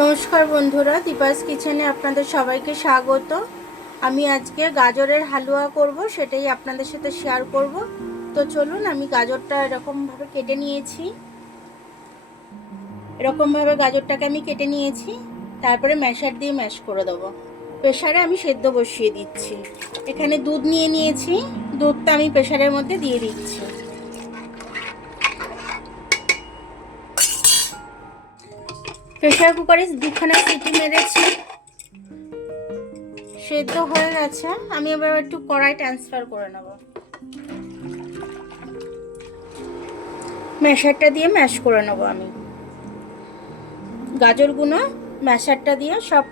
নমস্কার বন্ধুরা, দীপাস কিচেনে আপনাদের সবাইকে স্বাগত। আমি আজকে গাজরের হালুয়া করব, সেটাই আপনাদের সাথে শেয়ার করব। তো চলুন, আমি গাজরটা এরকমভাবে কেটে নিয়েছি। এরকমভাবে গাজরটাকে আমি কেটে নিয়েছি, তারপরে ম্যাশার দিয়ে ম্যাশ করে দেবো। প্রেসারে আমি সেদ্ধ বসিয়ে দিচ্ছি। এখানে দুধ নিয়ে নিয়েছি, দুধটা আমি প্রেসারের মধ্যে দিয়ে দিচ্ছি। প্রেসার কুকারে দুখানা সিটি মেরেছি, সেদ্ধ হয়ে গেছে। আমি এবার একটু কড়াই ট্রান্সফার করে নেব। ম্যাশারটা দিয়ে ম্যাশ করে নেব। আমি গাজরগুলো ম্যাশারটা দিয়ে সব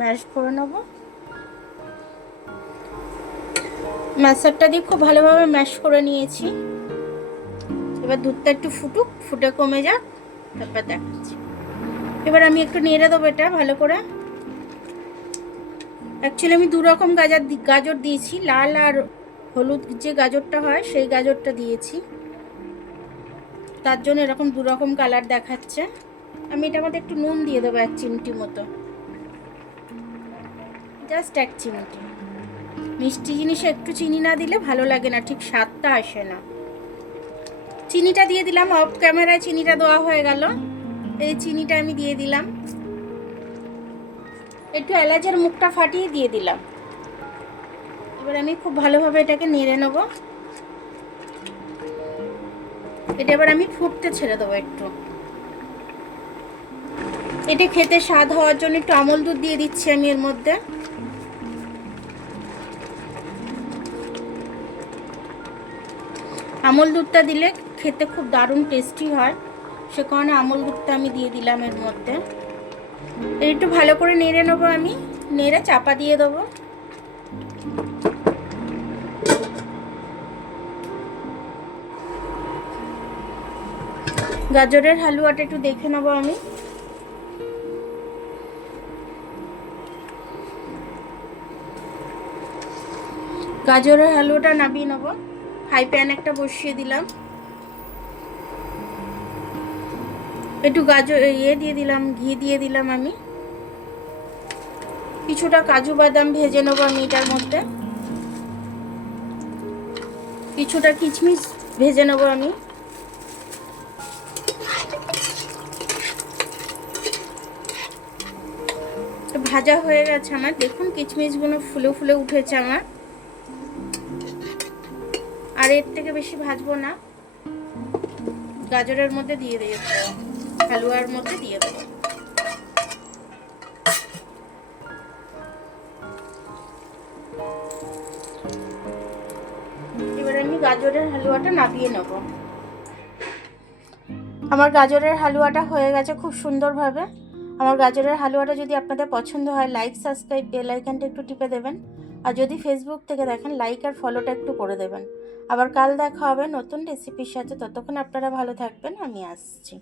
ম্যাশ করে নেব। ম্যাশারটা দিয়ে খুব ভালোভাবে ম্যাশ করে নিয়েছি। এবার দুধটা একটু ফুটুক, ফুটে কমে যাক, তারপর দেখাচ্ছি। এবার আমি একটু নেড়ে দেবো এটা ভালো করে। অ্যাকচুয়ালি আমি দু রকম গাজর দিয়েছি, লাল আর হলুদ যে গাজরটা হয় সেই গাজরটা দিয়েছি, তার জন্য এরকম দু রকম কালার দেখাচ্ছে। আমি এটার মধ্যে একটু নুন দিয়ে দেবো, 1 চিমটি মতো, জাস্ট 1 চিমটি। মিষ্টি জিনিসে একটু চিনি না দিলে ভালো লাগে না, ঠিক স্বাদটা আসে না। চিনিটা দিয়ে দিলাম, অফ ক্যামেরায় চিনিটা দেওয়া হয়ে গেল। এই চিনিটা আমি দিয়ে দিলাম, একটু এলাচের মুখটা ফাটিয়ে দিয়ে দিলাম। এবার আমি খুব ভালোভাবে এটাকে নেড়ে নেব। এটা এবার আমি ফুটতে ছেড়ে দেবো একটু। এটা খেতে স্বাদ হওয়ার জন্য একটু আমল দুধ দিয়ে দিচ্ছি আমি এর মধ্যে। আমল দুধটা দিলে খেতে খুব দারুণ টেস্টি হয়, সে কারণে আমল দুধটা আমি দিয়ে দিলাম এর মধ্যে। একটু ভালো করে নেড়ে নেবো আমি, নেড়ে চাপা দিয়ে দেবো। গাজরের হালুয়াটা একটু দেখে নেবো আমি। গাজরের হালুয়াটা নামিয়ে নেবো। ফ্রাই প্যান একটা বসিয়ে দিলাম, একটু দিয়ে দিলাম, ঘি দিয়ে দিলাম আমি। কিছুটা কাজু বাদাম ভেজে নেবো আমি এটার মধ্যে, কিছুটা কিশমিশ ভেজে নেবো আমি। ভাজা হয়ে গেছে আমার, দেখুন কিশমিশগুলো ফুলে ফুলে উঠেছে আমার। আর এর থেকে বেশি ভাজবো না, গাজরের মধ্যে দিয়ে দেবো, হালুয়ার মধ্যে দিয়ে দেবো। এবার আমি গাজরের হালুয়াটা নামিয়ে নেব। আমার গাজরের হালুয়াটা হয়ে গেছে খুব সুন্দরভাবে। আমার গাজরের হালুয়াটা যদি আপনাদের পছন্দ হয়, লাইক, সাবস্ক্রাইব, বেল আইকনটা একটু টিপে দেবেন। আর যদি ফেসবুক থেকে দেখেন, লাইক আর ফলোটা একটু করে দেবেন। আবার কাল দেখা হবে নতুন রেসিপির সাথে। ততক্ষণ আপনারা ভালো থাকবেন, আমি আসছি।